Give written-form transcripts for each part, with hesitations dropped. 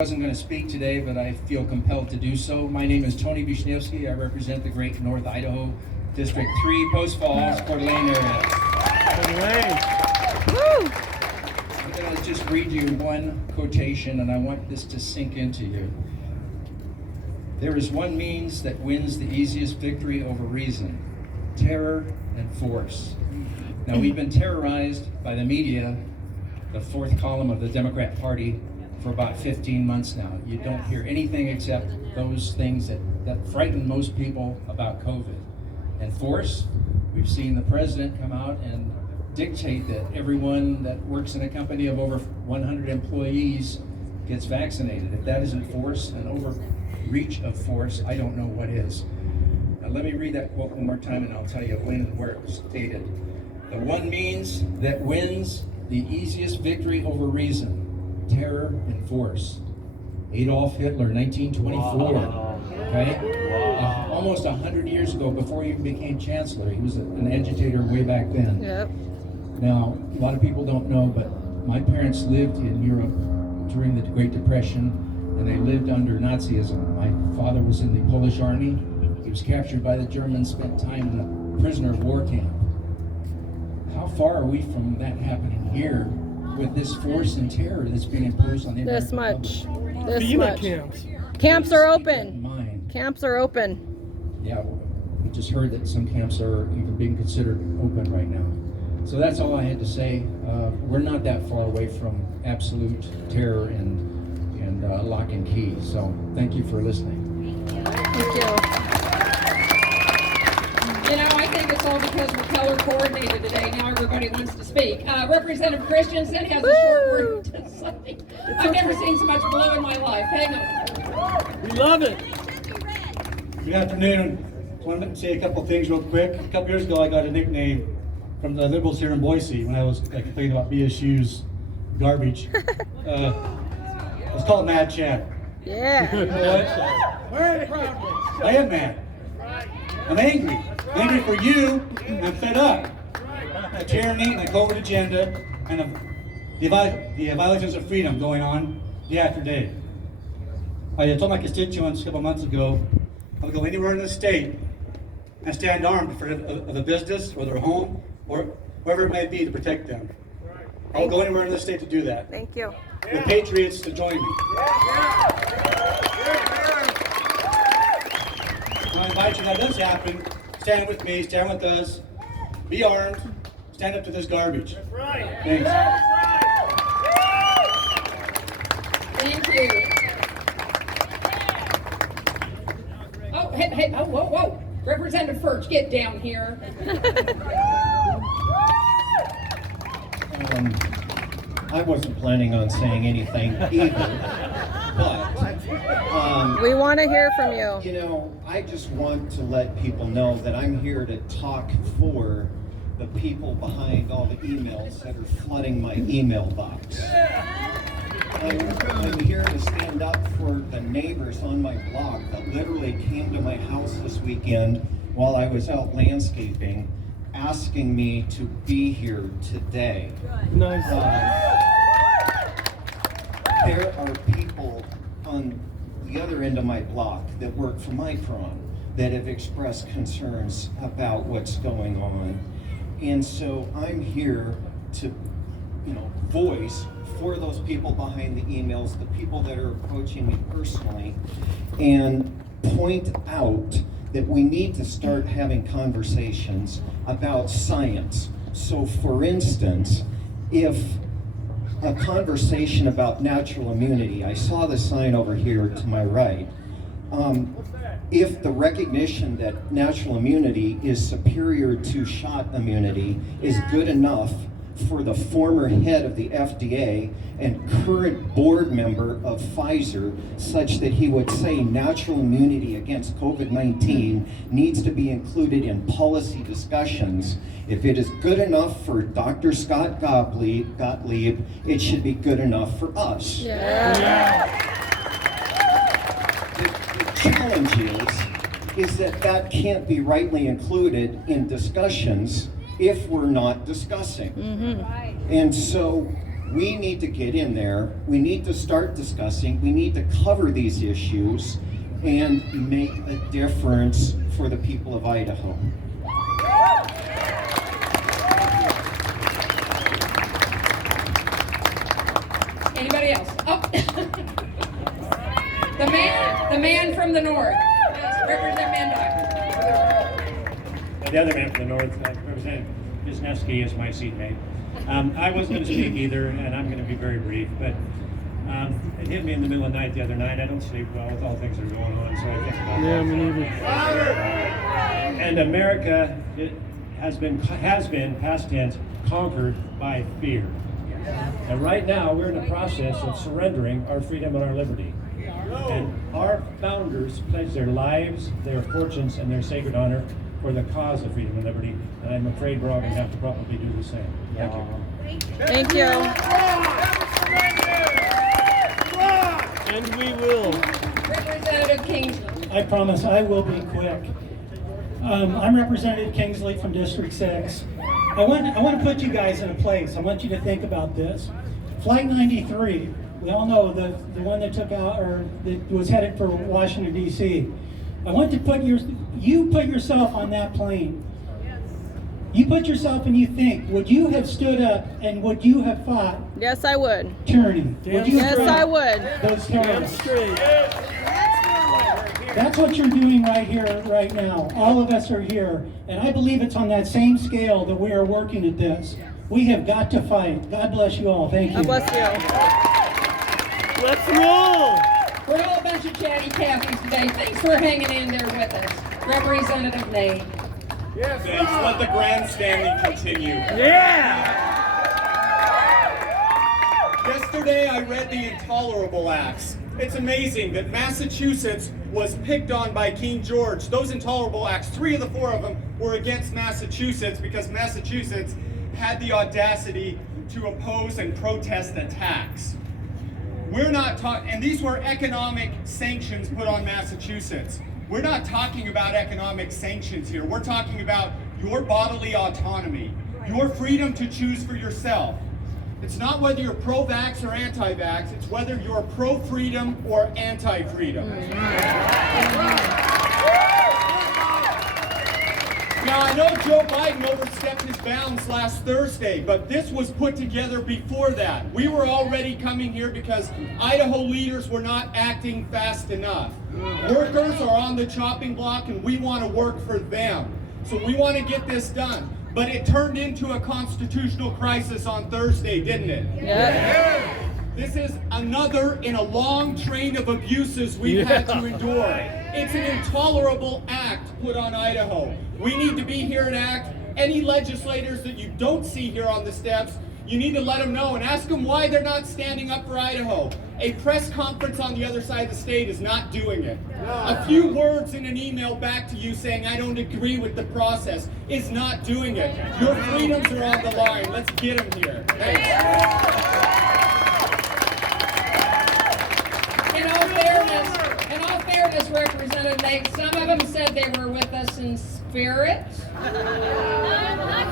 I wasn't going to speak today, but I feel compelled to do so. My name is Tony Wisniewski. I represent the great North Idaho District 3, Post Falls, Coeur d'Alene area. I'm going to just read you one quotation, and I want this to sink into you. There is one means that wins the easiest victory over reason: terror and force. Now, we've been terrorized by the media, the fourth column of the Democrat Party, for about 15 months now. You don't hear anything except those things that frighten most people about COVID. And force, we've seen the president come out and dictate that everyone that works in a company of over 100 employees gets vaccinated. If that isn't force and overreach of force, I don't know what is. Now let me read that quote one more time and I'll tell you when and where it was stated. The one means that wins the easiest victory over reason: terror and force. Adolf Hitler, 1924. Wow. Okay? Wow. Almost 100 years ago, before he became chancellor. He was an agitator way back then. Yep. Now, a lot of people don't know, but my parents lived in Europe during the Great Depression, and they lived under Nazism. My father was in the Polish army. He was captured by the Germans, spent time in a prisoner of war camp. How far are we from that happening here with this force and terror that's being imposed on the This American much. public? This FEMA much. camps. Camps are Keep that in open. mind. Camps are open. Yeah, we just heard that some camps are even being considered open right now. So that's all I had to say. We're not that far away from absolute terror and lock and key. So thank you for listening. Thank you. You know, I think it's all because we're color coordinated today. Now everybody wants to speak. Representative Christensen has a short word to say. I've never seen so much blue in my life. Hang on. We love it. Good afternoon. I want to say a couple things real quick. A couple years ago, I got a nickname from the Liberals here in Boise when I was complaining about BSU's garbage. I was called Mad Chad. Yeah. You know what? Very proudly. I am mad. I'm angry. I'm angry for you. And I'm fed up. The tyranny and the COVID agenda and the violations of freedom going on day after day. I told my constituents a couple months ago, I'll go anywhere in the state and stand armed for of a business or their home or wherever it may be to protect them. I'll go anywhere in the state to do that. Thank you. The Patriots to join me. I invite you, that does happen, stand with me, stand with us, be armed, stand up to this garbage. Thanks. Thank you. Oh, hey, oh, whoa. Representative Furch, get down here. I wasn't planning on saying anything either, but We want to hear from you. you know, I just want to let people know that I'm here to talk for the people behind all the emails that are flooding my email box. I'm here to stand up for the neighbors on my block that literally came to my house this weekend while I was out landscaping, asking me to be here today. Nice. There are people on the other end of my block that work for Micron that have expressed concerns about what's going on. And so I'm here to, voice for those people behind the emails, the people that are approaching me personally, and point out that we need to start having conversations about science. So for instance, if a conversation about natural immunity, I saw the sign over here to my right, if the recognition that natural immunity is superior to shot immunity is good enough for the former head of the FDA and current board member of Pfizer, such that he would say natural immunity against COVID-19 needs to be included in policy discussions. If it is good enough for Dr. Scott Gottlieb, it should be good enough for us. The challenge is that can't be rightly included in discussions if we're not discussing. And so We need to get in there. We need to start discussing. We need to cover these issues and make a difference for the people of Idaho. Anybody else? Oh. The man from the north. Yes, Representative Mendock. The other man from the north, Representative Wisniewski is my seatmate. I wasn't going to speak either, and I'm going to be very brief, but it hit me in the middle of the night the other night. I don't sleep well with all things that are going on, so I think about that. And America has been, past tense, conquered by fear. And right now, we're in the process of surrendering our freedom and our liberty. And our founders pledged their lives, their fortunes, and their sacred honor for the cause of freedom and liberty. And I'm afraid we're all going to have to probably do the same. Thank you. Thank you. And we will. Representative Kingsley. I promise I will be quick. I'm Representative Kingsley from District 6. I want to put you guys in a place. I want you to think about this. Flight 93, we all know the one that took out, or that was headed for Washington, D.C. I want to put you put yourself on that plane. You put yourself and you think, would you have stood up and would you have fought Yes, I would. tyranny? Would you Yes, have I would. those terrorists? Straight. That's what you're doing right here, right now. All of us are here, and I believe it's on that same scale that we are working at this. We have got to fight. God bless you all. Thank you. God bless you. Let's roll. We're all a bunch of chatty Cathy's today. Thanks for hanging in there with us. Representative Nate. Thanks. Let the grandstanding continue. Yeah. Yesterday I read the Intolerable Acts. It's amazing that Massachusetts was picked on by King George. Those Intolerable Acts, 3 of the 4 of them were against Massachusetts because Massachusetts had the audacity to oppose and protest the tax. We're not talking, and these were economic sanctions put on Massachusetts. We're not talking about economic sanctions here. We're talking about your bodily autonomy, your freedom to choose for yourself. It's not whether you're pro-vax or anti-vax, it's whether you're pro-freedom or anti-freedom. Now, I know Joe Biden overstepped his bounds last Thursday, but this was put together before that. We were already coming here because Idaho leaders were not acting fast enough. Workers are on the chopping block and we want to work for them. So we want to get this done. But it turned into a constitutional crisis on Thursday, didn't it? Yep. This is another in a long train of abuses we've had to endure. It's an intolerable act put on Idaho. We need to be here and act. Any legislators that you don't see here on the steps, you need to let them know and ask them why they're not standing up for Idaho. A press conference on the other side of the state is not doing it. A few words in an email back to you saying I don't agree with the process is not doing it. Your freedoms are on the line. Let's get them here. Thanks. In all fairness, Representative Nate, some of them said they were with us in spirit.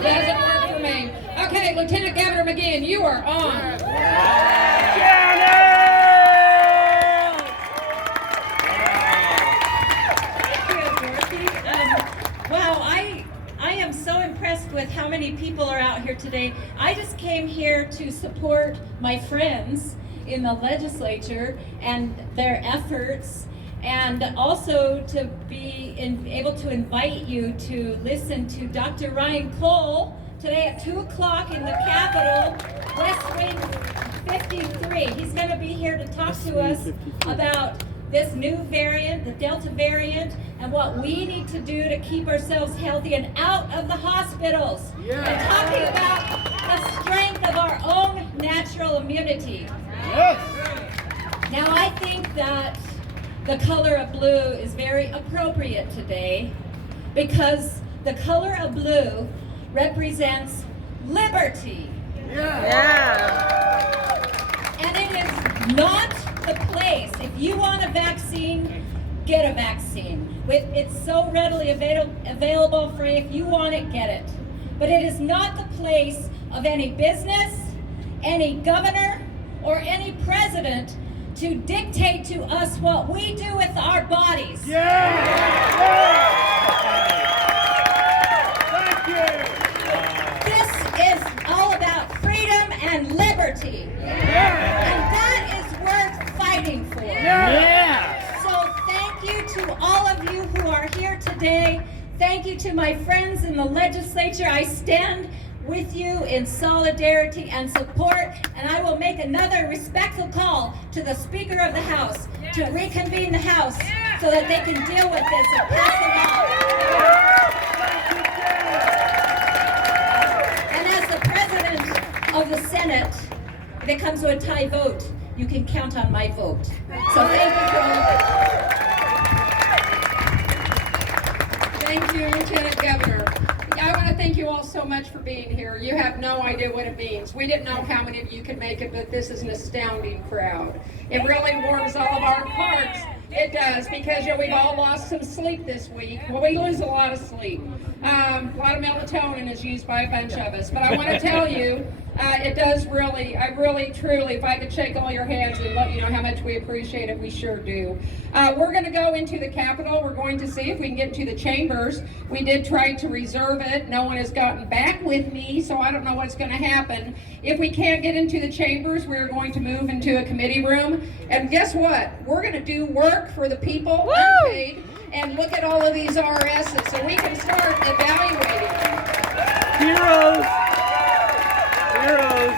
Doesn't work for me. Okay, Lieutenant Governor McGinn, you are on. Wow, I am so impressed with how many people are out here today. I just came here to support my friends in the legislature and their efforts, and also to be able to invite you to listen to Dr. Ryan Cole today at 2 o'clock in the Capitol, West Wing 53. He's going to be here to talk to us about this new variant, the Delta variant, and what we need to do to keep ourselves healthy and out of the hospitals. And talking about the strength of our own natural immunity. Now, I think that the color of blue is very appropriate today because the color of blue represents liberty. Yeah. And it is not the place. If you want a vaccine, get a vaccine. It's so readily available for you. If you want it, get it. But it is not the place of any business. any governor or any president to dictate to us what we do with our bodies. Thank you. This is all about freedom and liberty. And that is worth fighting for. So thank you to all of you who are here today. Thank you to my friends in the legislature. I stand with you in solidarity and support, and I will make another respectful call to the Speaker of the House to reconvene the House so that they can deal with this and pass the law. And as the President of the Senate, if it comes to a tie vote, you can count on my vote. So thank you for all of it. Thank you, Lieutenant Governor. I want to thank you all so much for being here. You have no idea what it means. We didn't know how many of you could make it, but this is an astounding crowd. It really warms all of our hearts. It does, because we've all lost some sleep this week. Well, we lose a lot of sleep. A lot of melatonin is used by a bunch of us. But I want to tell you, it does really, truly, if I could shake all your hands and let you know how much we appreciate it, we sure do. We're going to go into the Capitol. We're going to see if we can get to the chambers. We did try to reserve it. No one has gotten back with me, so I don't know what's going to happen. If we can't get into the chambers, we're going to move into a committee room. And guess what? We're going to do work for the people, unpaid, and look at all of these RSs so we can start evaluating. Heroes. Heroes.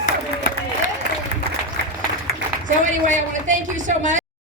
So anyway, I want to thank you so much.